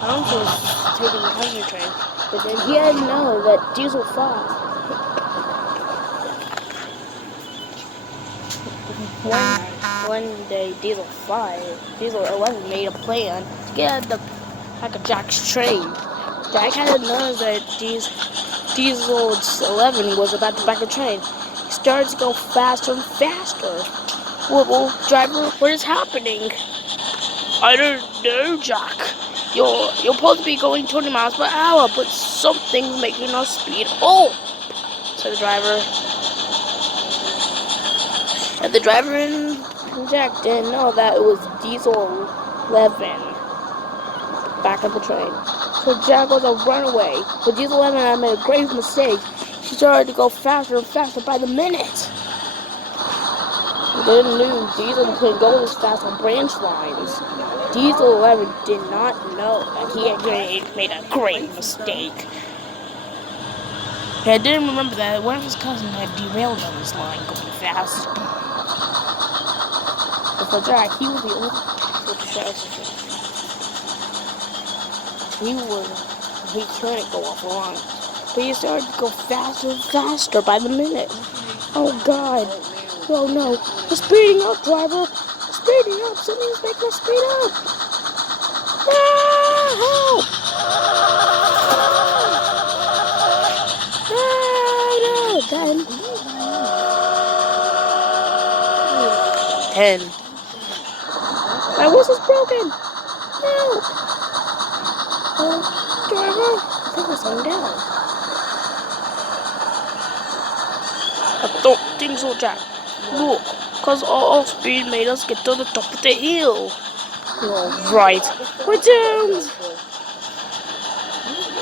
Alonso was taking the passenger train, but then he had to know that Diesel 5. One day, Diesel 11 made a plan to get at the back of Jack's train. Jack had to know that Diesel 11 was about the back of the train. He started to go faster and faster. Well, driver, what is happening? I don't know, Jack. You're supposed to be going 20 miles per hour, but something's making us speed up, said the driver. And the driver and Jack didn't know that it was Diesel 11 back of the train. So Jack was a runaway. But Diesel 11 had made a grave mistake. She started to go faster and faster by the minute. They knew Diesel couldn't go this fast on branch lines. Diesel 11 did not know that he had made a grave mistake. He didn't remember that one of his cousins had derailed on this line going fast. But for Jack, he was the only he couldn't go off the line. But he started to go faster and faster by the minute. Oh God. Oh no. We're speeding up, driver. We're speeding up. Something's making us speed up. Ah, help! Ah, no. 10. My whistle's broken. Help! Driver, I think we're slowing down. I don't think so, Jack. Look, because all speed made us get to the top of the hill. Oh, right. We're doomed.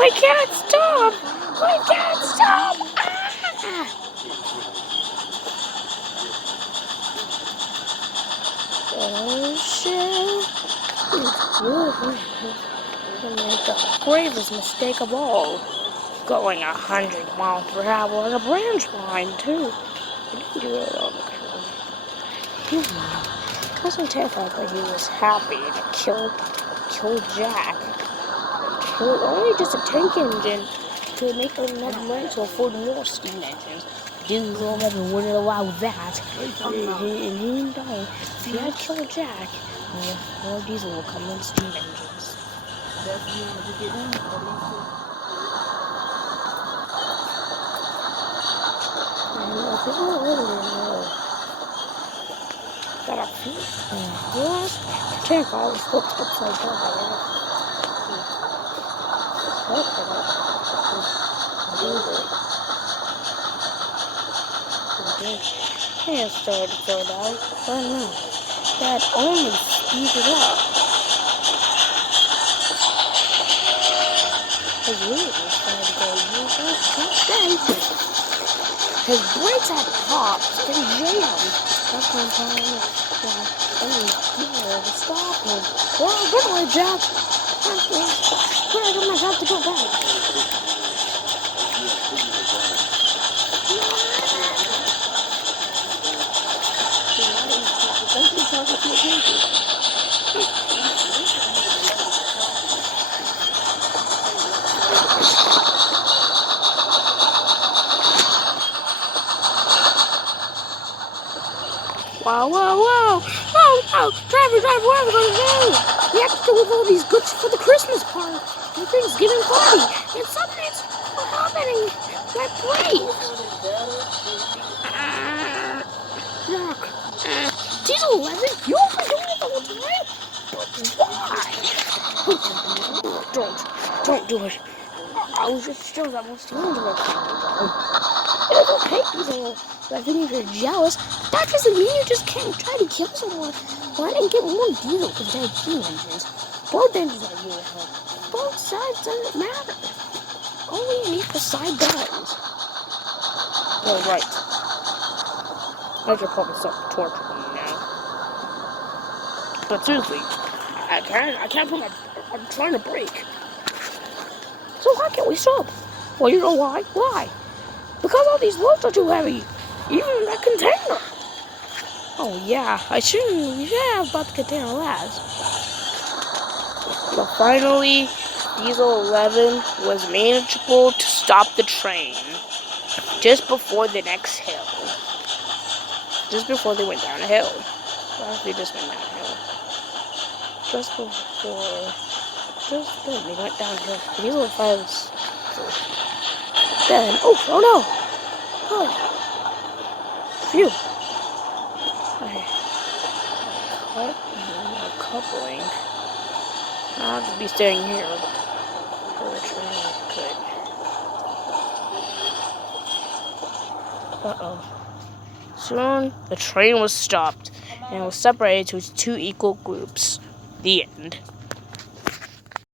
I can't stop. I can't stop. Ah. Oh, shit. I made the gravest mistake of all. Going 100 miles per hour on a branch line, too. I didn't do it on the curve. He wasn't terrified, but he was happy to kill Jack. Only just a tank engine to make enough money to afford more steam engines. Diesel 11 wouldn't allow that. And he didn't die. If he had killed Jack, more diesel will come in steam engines. Got a few. What? Tank always flipped upside down. Can't start to go down. But no, that only speeds it up. His wheels started to go. His brakes had popped and jammed. That's one time. To stop him. Well, good way, Jack. I don't myself to go back. Whoa. Oh, driver, what are we going to do? We have to do with all these goods for the Christmas party. And Thanksgiving party. And something's happening. My brain. Look. Diesel 11, you've been doing it the whole time? But why? Don't do it. I was just still that most dangerous. It's okay, Diesel 11, if you're jealous. That doesn't mean you just can't try to kill someone. Well, I didn't get one diesel compared to steam engines. Both engines are useful. Both sides doesn't matter. All we need for side guns. You're right. I should probably stop torturing you now. But seriously, I can't put I'm trying to brake. So why can't we stop? Well, you know why? Why? Because all these loads are too heavy. Even that container. Oh yeah, we should have bought the container last. But finally, Diesel 11 was manageable to stop the train just before the next hill. Just before they went down a hill. Well, they just went downhill. Just then they went downhill. Diesel 5 is... Then... Oh no! Oh. Phew. Okay. Coupling. I'll just be staying here for the train. Good. Uh-oh. Soon, the train was stopped and was separated into 2 equal groups. The end.